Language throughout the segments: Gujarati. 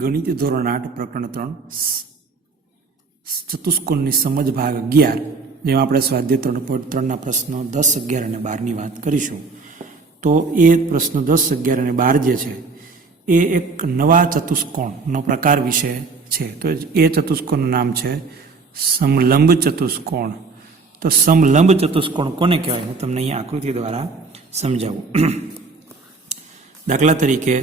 ગણિત ધોરણ 8 પ્રકરણ 3 ચતુષ્કોણની સમજ ભાગ 11 જેમાં આપણે સ્વાધ્યાય 3.3 પ્રશ્નો 10, 11 અને 12ની વાત કરીશું. તો એ પ્રશ્નો 10, 11 અને 12 જે છે એ એક નવા ચતુષ્કોણનો પ્રકાર વિશે છે. તો એ ચતુષ્કોણનું નામ છે સમલંબ ચતુષ્કોણ. તો સમલંબ ચતુષ્કોણ કોને કહેવાય હું તમને અહીંયા આકૃતિ દ્વારા સમજાવું. દાખલા તરીકે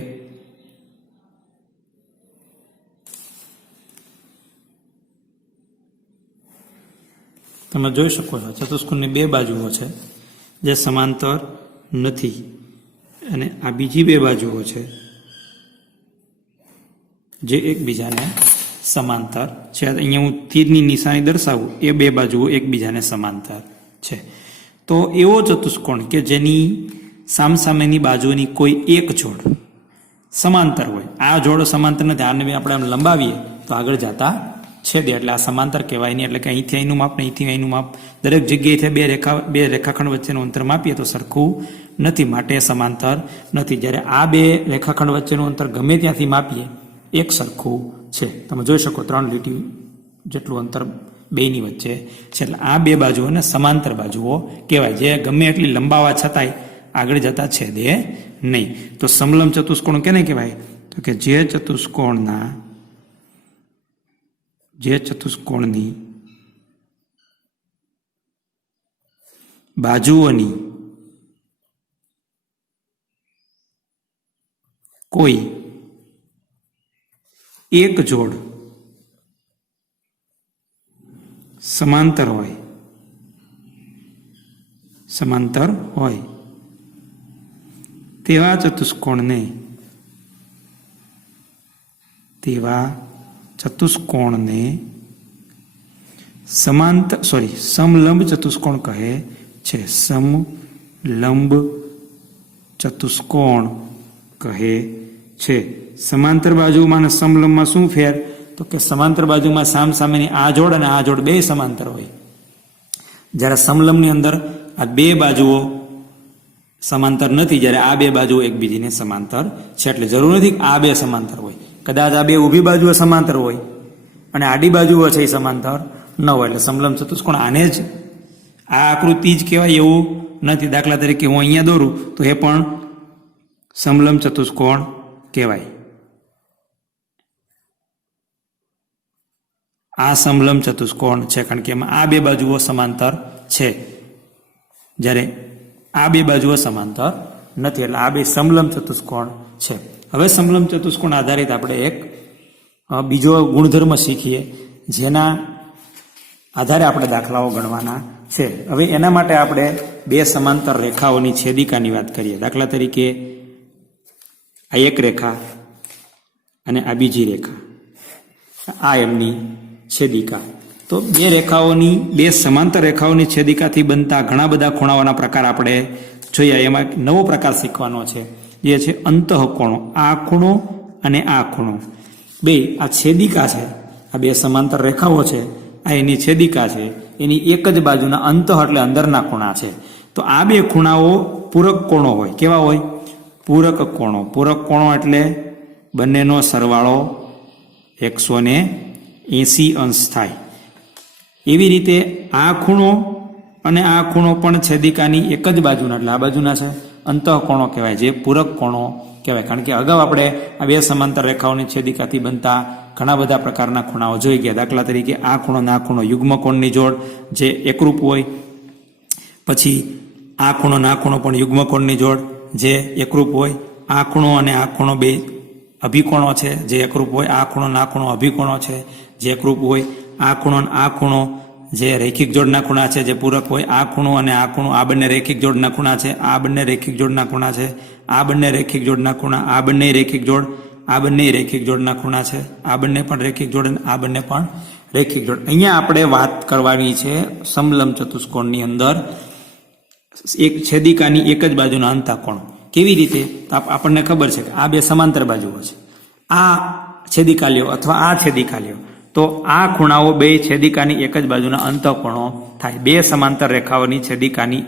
તમે જોઈ શકો છો ચતુષ્કોણની બે બાજુઓ છે જે સમાંતર નથી અને આ બીજી બે બાજુઓ છે જે એકબીજાને સમાંતર છે. અહીંયા હું તીરની નિશાની દર્શાવું એ બે બાજુઓ એકબીજાને સમાંતર છે. તો એવો ચતુષ્કોણ કે જેની સામસામેની બાજુની કોઈ એક જોડ સમાંતર હોય, આ જોડ સમાંતર નથી, આને આપણે આમ લંબાવીએ તો આગળ જતા છેદે, એટલે આ સમાંતર કહેવાય નહીં. એટલે કે અહીંથી અહીંનું માપ ને અહીંથી અહીંનું માપ દરેક જગ્યાએથી બે રેખાખંડ વચ્ચેનું અંતર માપીએ તો સરખું નથી, માટે સમાંતર નથી. જ્યારે આ બે રેખાખંડ વચ્ચેનું અંતર ગમે ત્યાંથી માપીએ એક સરખું છે. તમે જોઈ શકો 3 લીટી જેટલું અંતર બેની વચ્ચે છે. એટલે આ બે બાજુઓને સમાંતર બાજુઓ કહેવાય, જે ગમે એટલી લંબાવા છતાંય આગળ જતા છેદે નહીં. તો સમલંબ ચતુષ્કોણ કેને કહેવાય? તો કે જે ચતુષ્કોણની બાજુઓની કોઈ એક જોડ સમાંતર હોય તેવા ચતુષ્કોણને સમલંબ ચતુષ્કોણ કહે છે. સમલંબ ચતુષ્કોણ કહે છે. સમાંતર બાજુમાં અને સમલંબમાં શું ફેર? તો કે સમાંતર બાજુમાં સામસામેની આ જોડ અને આ જોડ બે સમાંતર હોય, જ્યારે સમલંબની અંદર આ બે બાજુઓ સમાંતર નથી, જ્યારે આ બે બાજુઓ એકબીજીને સમાંતર છે. એટલે જરૂર નથી કે આ બે સમાંતર હોય, કદાચ આ બે ઊભી બાજુઓ સમાંતર હોય અને આડી બાજુઓ છે એ સમાંતર ન હોય. એટલે સમલંબ ચતુષ્કોણ આને જ આ આકૃતિ જ કહેવાય એવું નથી. દાખલા તરીકે હું અહીંયા દોરું તો એ પણ સમલંબ ચતુષ્કોણ કહેવાય. આ સમલંબ ચતુષ્કોણ છે કારણ કે એમાં આ બે બાજુઓ સમાંતર છે, જ્યારે આ બે બાજુઓ સમાંતર નથી. એટલે આ બે સમલંબ ચતુષ્કોણ છે. હવે સમલંબ ચતુષ્કોણ આધારિત આપણે એક બીજો ગુણધર્મ શીખીએ, જેના આધારે આપણે દાખલાઓ ગણવાના છે. હવે એના માટે આપણે બે સમાંતર રેખાઓની છેદિકાની વાત કરીએ. દાખલા તરીકે આ એક રેખા અને આ બીજી રેખા, આ એમની છેદિકા. તો બે સમાંતર રેખાઓની છેદિકાથી બનતા ઘણા બધા ખૂણાઓના પ્રકાર આપણે જોઈએ. એમાં એક નવો પ્રકાર શીખવાનો છે, જે છે અંતઃકોણો. આ ખૂણો અને આ ખૂણો બે આ છેદિકા છે. આ બે સમાંતર રેખાઓ છે, આ એની છેદિકા છે, એની એક જ બાજુના અંતઃ એટલે અંદરના ખૂણા છે. તો આ બે ખૂણાઓ પૂરક કોણો હોય. કેવા હોય? પૂરક કોણો. પૂરક કોણો એટલે બંનેનો સરવાળો 180 અંશ થાય. એવી રીતે આ ખૂણો અને આ ખૂણો પણ છેદિકાની એક જ બાજુના એટલે આ બાજુના છે, અંતઃકોણો કહેવાય, જે પૂરક કોણો કહેવાય. કારણ કે અગાઉ આપણે આ બે સમાંતર રેખાઓની છેદિકાથી બનતા ઘણા બધા પ્રકારના ખૂણાઓ જોઈ ગયા. દાખલા તરીકે આ ખૂણો અને આ ખૂણો યુગ્મકોણની જોડ જે એકરૂપ હોય. પછી આ ખૂણો અને આ ખૂણો પણ યુગ્મકોણની જોડ જે એકરૂપ હોય. આ ખૂણો અને આ ખૂણો બે અભિકોણો છે જે એકરૂપ હોય. આ ખૂણો અને આ ખૂણો અભિકોણો છે જે એકરૂપ હોય. આ ખૂણો અને આ ખૂણો જે રૈખિક જોડના ખૂણા છે જે પૂરક હોય. આ ખૂણો અને આ ખૂણો આ બંને રૈખિક જોડના ખૂણા છે. આ બંને રૈખિક જોડના ખૂણા છે. આ બંને રૈખિક જોડના ખૂણા. આ બંને રૈખિક જોડ. આ બંને રૈખિક જોડના ખૂણા છે. આ બંને પણ રૈખિક જોડ અને આ બંને પણ રૈખિક જોડ. અહીંયા આપણે વાત કરવાની છે સમલંબ ચતુષ્કોણની અંદર એક છેદિકાની એક જ બાજુના અંતઃકોણ. કેવી રીતે? આપણને ખબર છે કે આ બે સમાંતર બાજુઓ છે. આ છેદિકા લ્યો અથવા આ છેદિકા લ્યો તો આ ખૂણાઓ બે છેદિકાની એક જ બાજુના અંતઃકોણો થાય. બે સમાંતર રેખાઓની છેદિકાની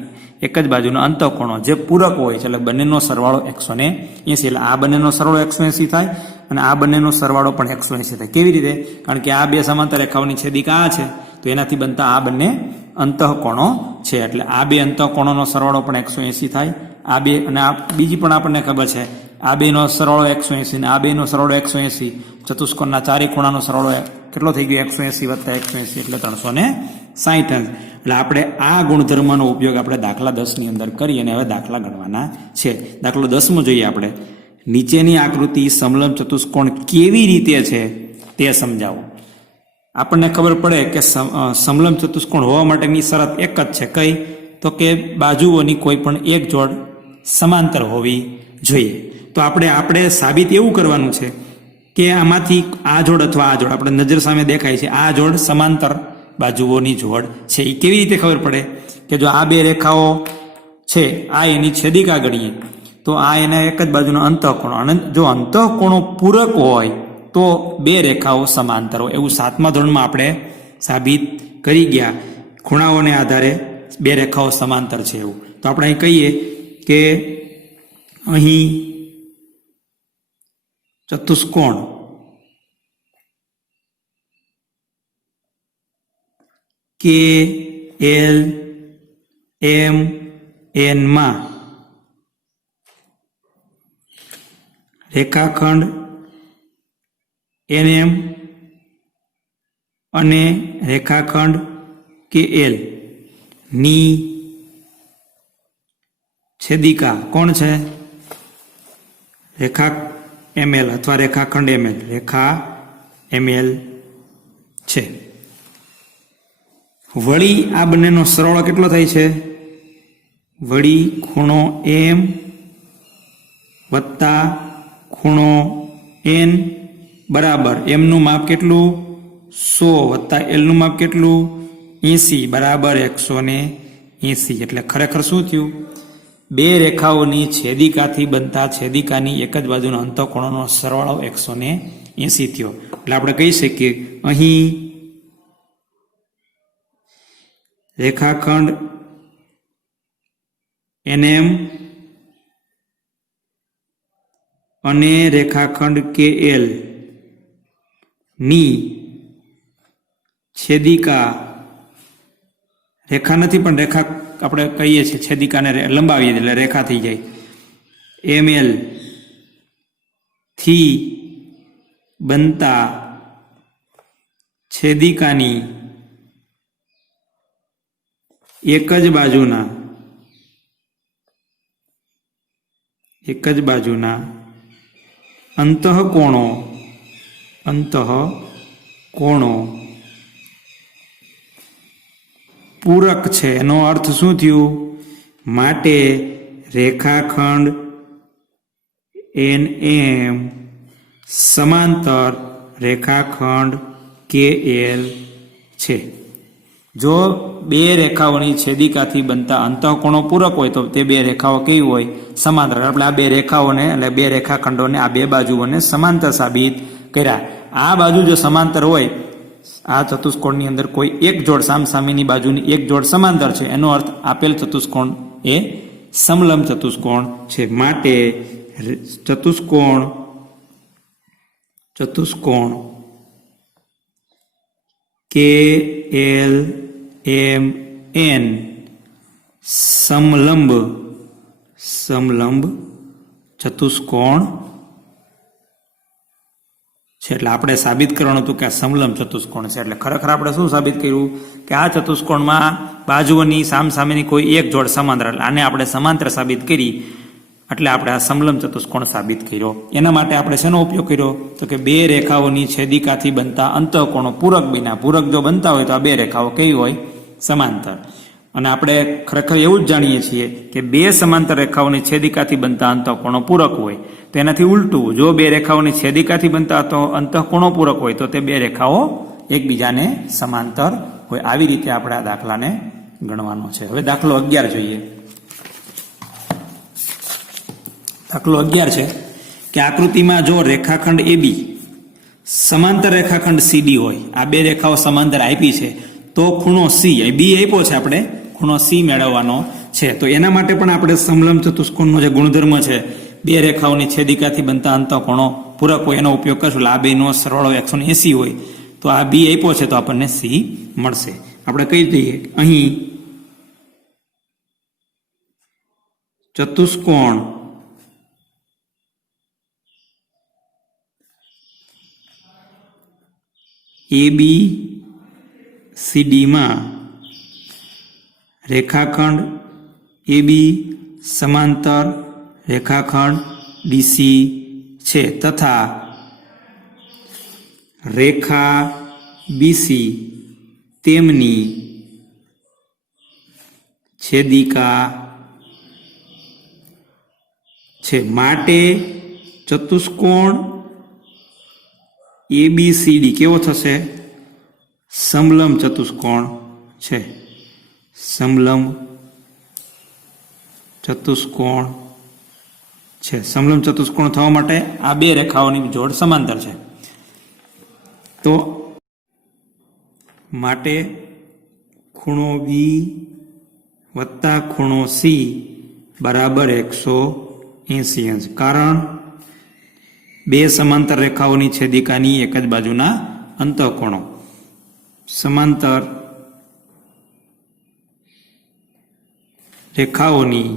એક જ બાજુના અંતઃકોણો જે પૂરક હોય છે, એટલે બંનેનો સરવાળો 180. એટલે આ બંનેનો સરવાળો 180 થાય અને આ બંનેનો સરવાળો પણ 180 થાય. કેવી રીતે? કારણ કે આ બે સમાંતર રેખાઓની છેદિકા આ છે, તો એનાથી બનતા આ બંને અંતઃકોણો છે, એટલે આ બે અંતઃકોણોનો સરવાળો પણ 180 થાય. આ બે અને આ બીજી પણ આપણને ખબર છે, આ બેનો સરવાળો 180 ને આ બેનો સરવાળો 180, ચતુષ્કોણના ચારે ખૂણાનો સરવાળો કેટલો થઈ ગયો? 180 વત્તા 180 એટલે 360. એટલે આપણે આ ગુણધર્મનો ઉપયોગ આપણે દાખલા 10 ની અંદર કરી અને હવે દાખલા ગણવાના છે. દાખલો 10 માં જોઈએ આપણે. નીચેની આકૃતિ સમલંબ ચતુષ્કોણ કેવી રીતે છે તે સમજાવો. આપણને ખબર પડે કે સમલંબ ચતુષ્કોણ હોવા માટેની શરત એક જ છે. કઈ? તો કે બાજુઓની કોઈ પણ એક જોડ સમાંતર હોવી જોઈએ. તો આપણે સાબિત એવું કરવાનું છે કે આમાંથી આ જોડ અથવા આ જોડ આપણે નજર સામે દેખાય છે, આ જોડ સમાંતર બાજુઓની જોડ છે. એ કેવી રીતે ખબર પડે? કે જો આ બે રેખાઓ છે, આ એની છેદિકા ગણીએ તો આ એના એક જ બાજુનો અંતઃકોણ, અને જો અંતઃકોણો પૂરક હોય તો બે રેખાઓ સમાંતર હોય. એવું 7મા ધોરણમાં આપણે સાબિત કરી ગયા. ખૂણાઓને આધારે બે રેખાઓ સમાંતર છે એવું. તો આપણે અહીં કહીએ કે અહીં ચતુષ્કોણ કે એલ એમ એન માં રેખાખંડ NM અને રેખાખંડ KL ની છેદિકા કોણ છે? રેખા ML અથવા રેખાખંડ ML, રેખા ML છે. વળી આ બંનેનો સરવાળો કેટલો થાય છે? વળી ખૂણો M વત્તા ખૂણો N બરાબર એમનું માપ કેટલું? 100 વત્તા એલનું માપ કેટલું? 80 બરાબર 180. એટલે ખરેખર શું થયું? બે રેખાઓની છેદિકાથી બનતા છેદિકાની એક જ બાજુના અંતઃકોણોનો સરવાળો 180 થયો. એટલે આપણે કહી શકીએ અહીં રેખાખંડ NM અને રેખાખંડ KL ની છેદિકા રેખા નથી પણ રેખા આપણે કહીએ છીએ, છેદિકાને લંબાવીએ એટલે રેખા થઈ જાય. ML થી બનતા છેદિકાની એક જ બાજુના અંતઃકોણો પૂરક છે. એનો અર્થ શું થયું? માટે રેખાખંડ NM સમાંતર રેખાખંડ KL છે. જો બે રેખાઓની છેદિકાથી બનતા અંતઃકોણો પૂરક હોય તો તે બે રેખાઓ કેવી હોય? સમાંતર. આપણે આ બે રેખાઓને એટલે બે રેખાખંડોને આ બે બાજુઓને સમાંતર સાબિત કર્યા. આ બાજુ જો સમાંતર હોય, આ ચતુષ્કોણની અંદર કોઈ એક જોડ સામસામેની બાજુની એક જોડ સમાંતર છે, એનો અર્થ આપેલ ચતુષ્કોણ એ સમલંબ ચતુષ્કોણ છે. માટે ચતુષ્કોણ KLMN સમલંબ ચતુષ્કોણ છે. એટલે આપણે સાબિત કરવાનું હતું કે આ સમલંબ ચતુષ્કોણ છે. એટલે ખરેખર આપણે શું સાબિત કર્યું? કે આ ચતુષ્કોણમાં બાજુઓની સામસામેની કોઈ એક જોડ સમાંતર, એટલે આને આપણે સમાંતર સાબિત કરી, એટલે આપણે આ સમલંબ ચતુષ્કોણ સાબિત કર્યો. એના માટે આપણે શેનો ઉપયોગ કર્યો? તો કે બે રેખાઓની છેદિકાથી બનતા અંતઃકોણો પૂરક બન્યા. પૂરક જો બનતા હોય તો આ બે રેખાઓ કેવી હોય? સમાંતર. અને આપણે ખરેખર એવું જ જાણીએ છીએ કે બે સમાંતર રેખાઓની છેદિકાથી બનતા અંતઃકોણો પૂરક હોય. તો એનાથી ઉલટું, જો બે રેખાઓની છેદિકાથી બનતા અંતઃકોણો પૂરક હોય તો તે બે રેખાઓ એકબીજાને સમાંતર હોય. આવી રીતે આપણે આ દાખલાને ગણવાનો છે. હવે દાખલો 11 જોઈએ. દાખલો 11 છે કે આકૃતિમાં જો રેખાખંડ AB સમાંતર રેખાખંડ CD હોય, આ બે રેખાઓ સમાંતર આપી છે, તો ખૂણો C, B આપ્યો છે, આપણે ખૂણો C મેળવવાનો છે. તો એના માટે પણ આપણે સમલંબ ચતુષ્કોણનો જે ગુણધર્મ છે, બે રેખાઓની છેદિકાથી બનતા અંતઃકોણો પૂરક હોય એનો ઉપયોગ કરશું એટલે આ બેનો સરવાળો 180 હોય તો આ બી આપ્યો છે તો આપણને સી મળશે. આપણે કહી દઈએ અહીં ચતુષ્કોણ ABCD માં રેખાખંડ AB સમાંતર રેખાખંડ DC છે તથા રેખા BC તેમની છેદિકા છે. માટે ચતુષ્કોણ ABCD કેવો થશે? સમલંબ ચતુષ્કોણ છે. સમલંબ ચતુષ્કોણ છે. સમલંબ ચતુષ્કોણ થવા માટે આ બે રેખાઓની જોડ સમાંતર છે. તો માટે ખૂણો B વત્તા ખૂણો C બરાબર 180 અંશ. કારણ બે સમાંતર રેખાઓની છેદિકાની એક જ બાજુના અંતઃકોણો. સમાંતર રેખાઓની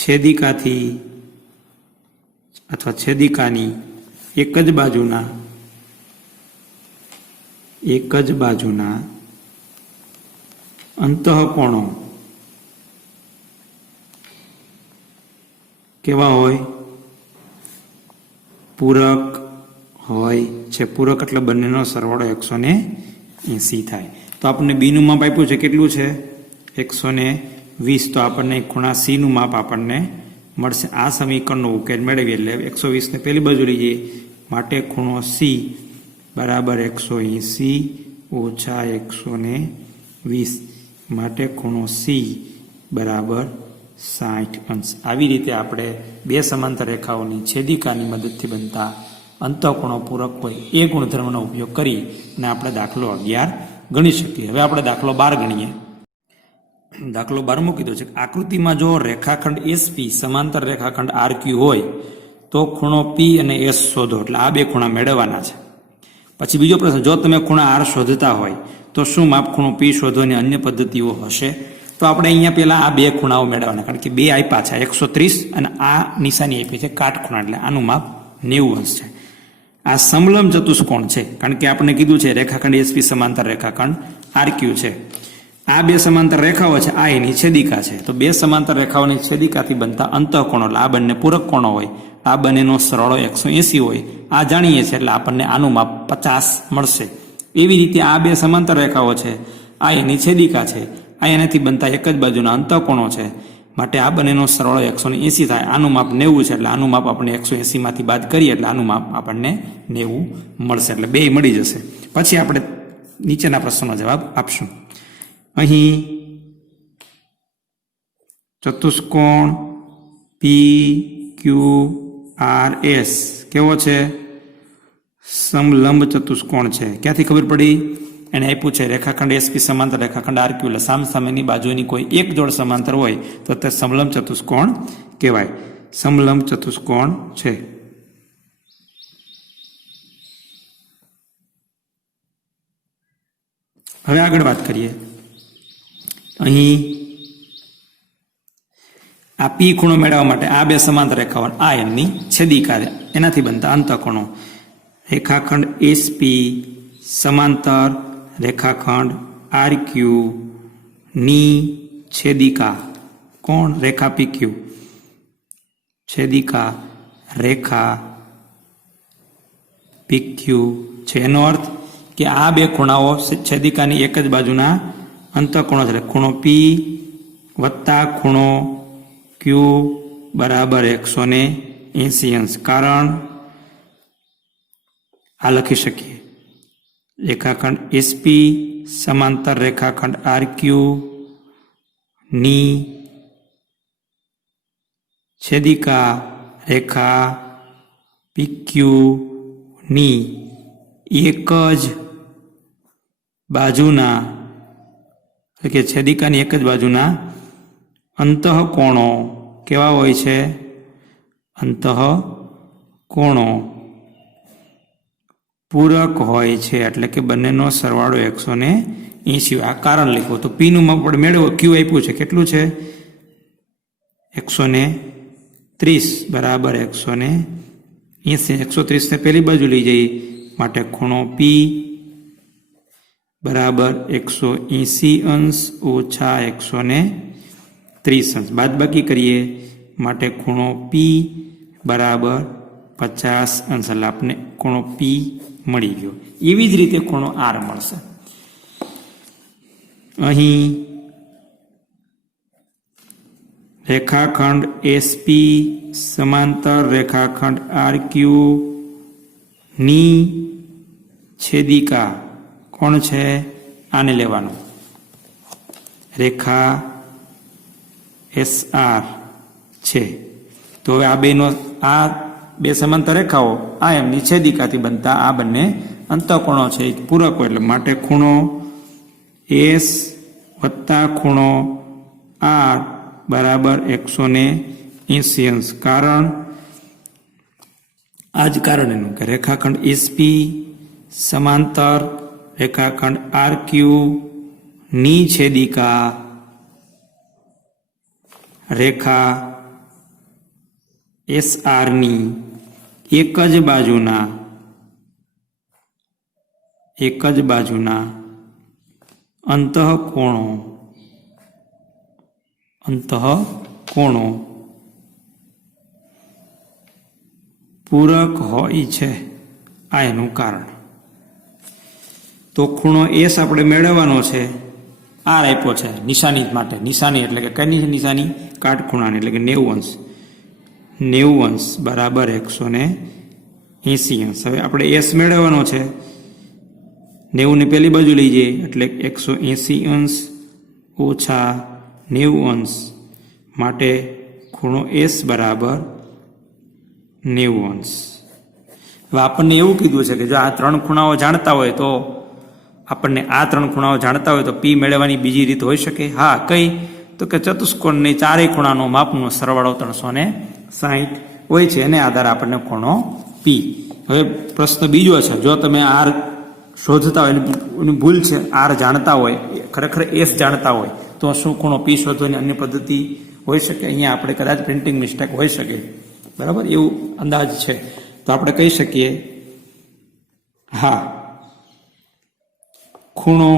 છેદિકાથી અથવા છેદિકાની એક જ બાજુના અંતઃકોણો કેવા હોય? પૂરક હોય છે. પૂરક એટલે બંનેનો સરવાળો 180 થાય. તો આપણને બી નું માપ આપ્યું છે કેટલું છે? 120. તો આપણને ખૂણા સી નું માપ આપણને મળશે. આ સમીકરણનો ઉકેલ મેળવીએ એટલે 120 ને પેલી બાજુ લઈએ. માટે ખૂણો સી બરાબર 180 ઓછા 120. માટે ખૂણો સી બરાબર 60 અંશ. આવી રીતે આપણે બે સમાંતર રેખાઓની છેદિકાની મદદથી બનતા અંતઃકોણો પૂરક હોય એ ગુણધર્મનો ઉપયોગ કરી અને આપણે દાખલો 11 ગણી શકીએ. હવે આપણે દાખલો 12 ગણીએ. દાખલો 12 કીધો છે આકૃતિમાં જો રેખાખંડ SP સમાંતર રેખાખંડ RQ હોય તો ખૂણો P અને S શોધો. એટલે આ બે ખૂણા મેળવવાના છે. પછી બીજો પ્રશ્ન, જો તમે ખૂણા R શોધતા હોય તો શું માપ ખૂણો P શોધવાની અન્ય પદ્ધતિઓ હશે? તો આપણે અહીંયા પહેલા આ બે ખૂણાઓ મેળવવાના, કારણ કે બે આપ્યા છે 130 અને આ નિશાની આપી છે કાટખૂણા, એટલે આનું માપ 90 અંશ છે. આ સમલંબ ચતુષ્કોણ છે, કારણ કે આપણે કીધું છે રેખાખંડ SP સમાંતર રેખાખંડ RQ છે. આ બે સમાંતર રેખાઓ છે, આ એની છેદિકા છે. તો બે સમાંતર રેખાઓની છેદિકાથી બનતા અંતઃકોણો એટલે આ બંને પૂરક કોણો હોય, આ બંનેનો સરવાળો 180 હોય. આ જાણીએ છીએ એટલે આપણને આનું માપ 50 મળશે. એવી રીતે આ બે સમાંતર રેખાઓ છે, આ એની છેદિકા છે, આ એનાથી બનતા એક જ બાજુના અંતઃકોણો છે. માટે આ બંનેનો સરવાળો 180 થાય. આનું માપ 90 છે, એટલે આનું માપ આપણે 180 માંથી બાદ કરીએ એટલે આનું માપ આપણને 90 મળશે. એટલે બે મળી જશે. પછી આપણે નીચેના પ્રશ્નનો જવાબ આપશું. અહીં ચતુષ્કોણ PQRS કેવો છે? સમલંબ ચતુષ્કોણ છે. ક્યાંથી ખબર પડી? એને આપ્યું છે રેખાખંડ SP સમાંતર રેખાખંડ RQ, એટલે સામસામેની બાજુની કોઈ એક જોડ સમાંતર હોય તો તે સમલંબ ચતુષ્કોણ કહેવાય. સમલંબ ચતુષ્કોણ છે. હવે આગળ વાત કરીએ. અહીં આ P ખૂણો મેળવવા માટે આ બે સમાંતર રેખાઓ આ એમની છેદિકા એનાથી બનતા અંતઃકોણો. રેખાખંડ SP સમાંતર રેખાખંડ RQ ની છેદિકા કોણ? રેખા PQ. છેદિકા રેખા PQ છે. એનો અર્થ કે આ બે ખૂણાઓ છેદિકાની એક જ બાજુના અંતઃકોણો છે. ખૂણો P વત્તા ખૂણો Q બરાબર 180 અંશ. કારણ આ લખી શકીએ રેખાખંડ SP સમાંતર રેખાખંડ RQ ની છેદિકા રેખા PQ ની એક જ બાજુના એટલે કે છેદિકાની એક જ બાજુના અંતઃકોણો કેવા હોય છે? અંતઃકોણો પૂરક હોય છે, એટલે કે બંનેનો સરવાળો 180. આ કારણ લખો તો પીનું માપ આપણે મેળવો. ક્યુ આપ્યું છે, કેટલું છે? 130 બરાબર 180. 130 ને પેલી બાજુ લઈ જઈએ માટે ખૂણો પી બરાબર 180 ઓછા 130. બાદબાકી કરીએ માટે ખૂણો પી બરાબર 50 એટલે આપને ખૂણો પી મળી ગયો. એવી જ રીતે ખૂણો આર મળશે. અહીં રેખાખંડ એસપી સમાંતર રેખાખંડ આરક્યુ ની છેદિકા કોણ છે? આને લેવાનું. રેખા એસ આર છે. તો હવે આ બે સમાંતર રેખાઓ આ એમની છેદિકાથી બનતા આ બંને અંતઃકોણો છે, એક પૂરકો. એટલે માટે ખૂણો એસ વત્તા ખૂણો આર બરાબર 180. કારણ આ જ કારણ એનું કે રેખાખંડ એસપી સમાંતર રેખાખંડ આરક્યુ ની છેદિકા રેખા એસ આર ની એક જ બાજુના અંતઃકોણો પૂરક હોય છે. આ એનું કારણ. તો ખૂણો એસ આપણે મેળવવાનો છે. આર આપ્યો છે નિશાની માટે. નિશાની એટલે કે કઈ નિશાની? કાટખૂણાની, એટલે કે 90 બરાબર 180. હવે આપણે એસ મેળવવાનો છે. 90 ને પેલી બાજુ લઈ જઈએ એટલે 180 ઓછા 90 માટે ખૂણો એસ બરાબર 90. હવે આપણને એવું કીધું છે કે જો આ ત્રણ ખૂણાઓ જાણતા હોય તો આપણને આ ત્રણ ખૂણાઓ જાણતા હોય તો પી મેળવવાની બીજી રીત હોઈ શકે. હા, કઈ? તો કે ચતુષ્કોણની ચારેય ખૂણાનો માપનો સરવાળો 360 હોય છે, એને આધારે આપણને ખૂણો પી. હવે પ્રશ્ન બીજો છે, જો તમે આર શોધતા હોય એની ભૂલ છે, આર જાણતા હોય, ખરેખર એસ જાણતા હોય તો શું ખૂણો પી શોધવાની અન્ય પદ્ધતિ હોઈ શકે? અહીંયા આપણે કદાચ પ્રિન્ટિંગ મિસ્ટેક હોઈ શકે, બરાબર, એવું અંદાજ છે. તો આપણે કહી શકીએ હા, ખૂણો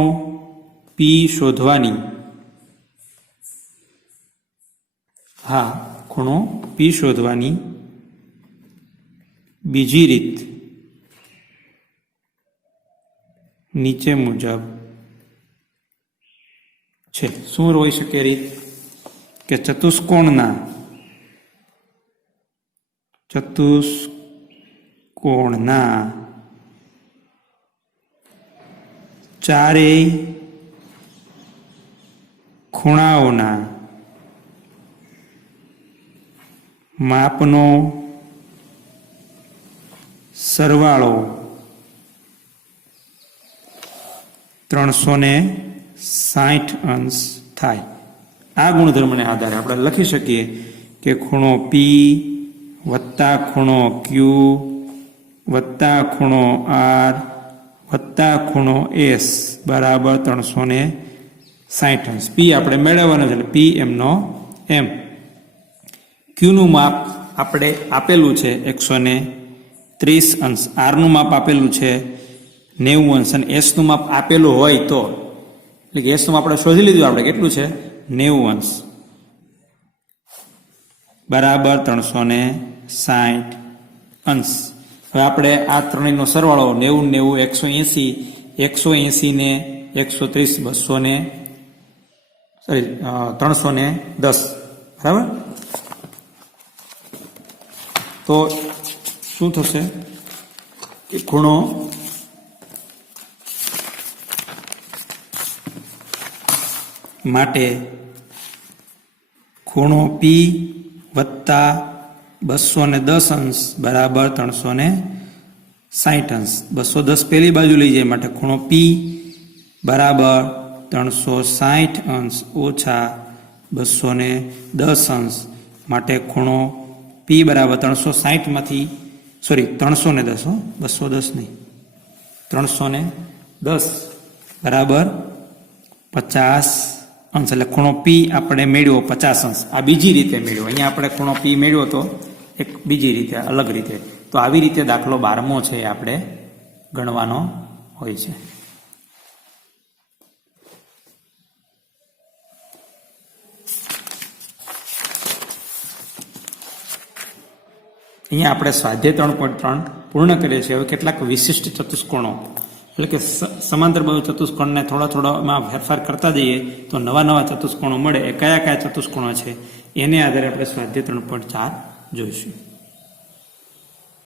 પી શોધવાની બીજી રીત નીચે મુજબ છે. શું હોઈ શકે રીત? કે ચતુષ્કોણના ચારેય ખૂણાઓના માપનો સરવાળો 360 થાય. આ ગુણધર્મને આધારે આપણે લખી શકીએ કે ખૂણો પી વત્તા ખૂણો ક્યુ વત્તા ખૂણો આર વત્તા ખૂણો એસ બરાબર 360. પી આપણે મેળવવાનો છે, એટલે પી એમનો એમ. ક્યુનું માપ આપણે આપેલું છે 130, આરનું માપ આપેલું છે 90, અને એસનું માપ આપેલું હોય તો, એટલે કે એસનું માપ આપણે શોધી લીધું. આપણે કેટલું છે? 90 બરાબર 360. હવે આપણે આ ત્રણેયનો સરવાળો 90 180 ને 130 310, બરાબર. તો શું થશે? ખૂણો માટે ખૂણો પી વત્તા 210 બરાબર 360. 210 પેલી બાજુ લઈ જાય માટે ખૂણો પી બરાબર 360 ઓછા 210 માટે ખૂણો પી બરાબર 360 માંથી 310 હો, 210 નહીં, 310 બરાબર 50 અંશ. એટલે ખૂણો પી આપણે મેળવ્યો 50 અંશ. આ બીજી રીતે મેળવ્યો. અહીંયા આપણે ખૂણો પી મેળવ્યો તો એક બીજી રીતે, અલગ રીતે. તો આવી રીતે દાખલો 12મો છે એ આપણે ગણવાનો હોય છે. અહીંયા આપણે સ્વાધ્યાય 3.3 પૂર્ણ કરીએ છીએ. હવે કેટલાક વિશિષ્ટ ચતુષ્કોણો, એટલે કે સમાંતર બાહુ ચતુષ્કોણને થોડા ફેરફાર કરતા જઈએ તો નવા ચતુષ્કોણો મળે. એ કયા ચતુષ્કોણો છે એને આધારે આપણે સ્વાધ્યાય 3.4 જોઈશું.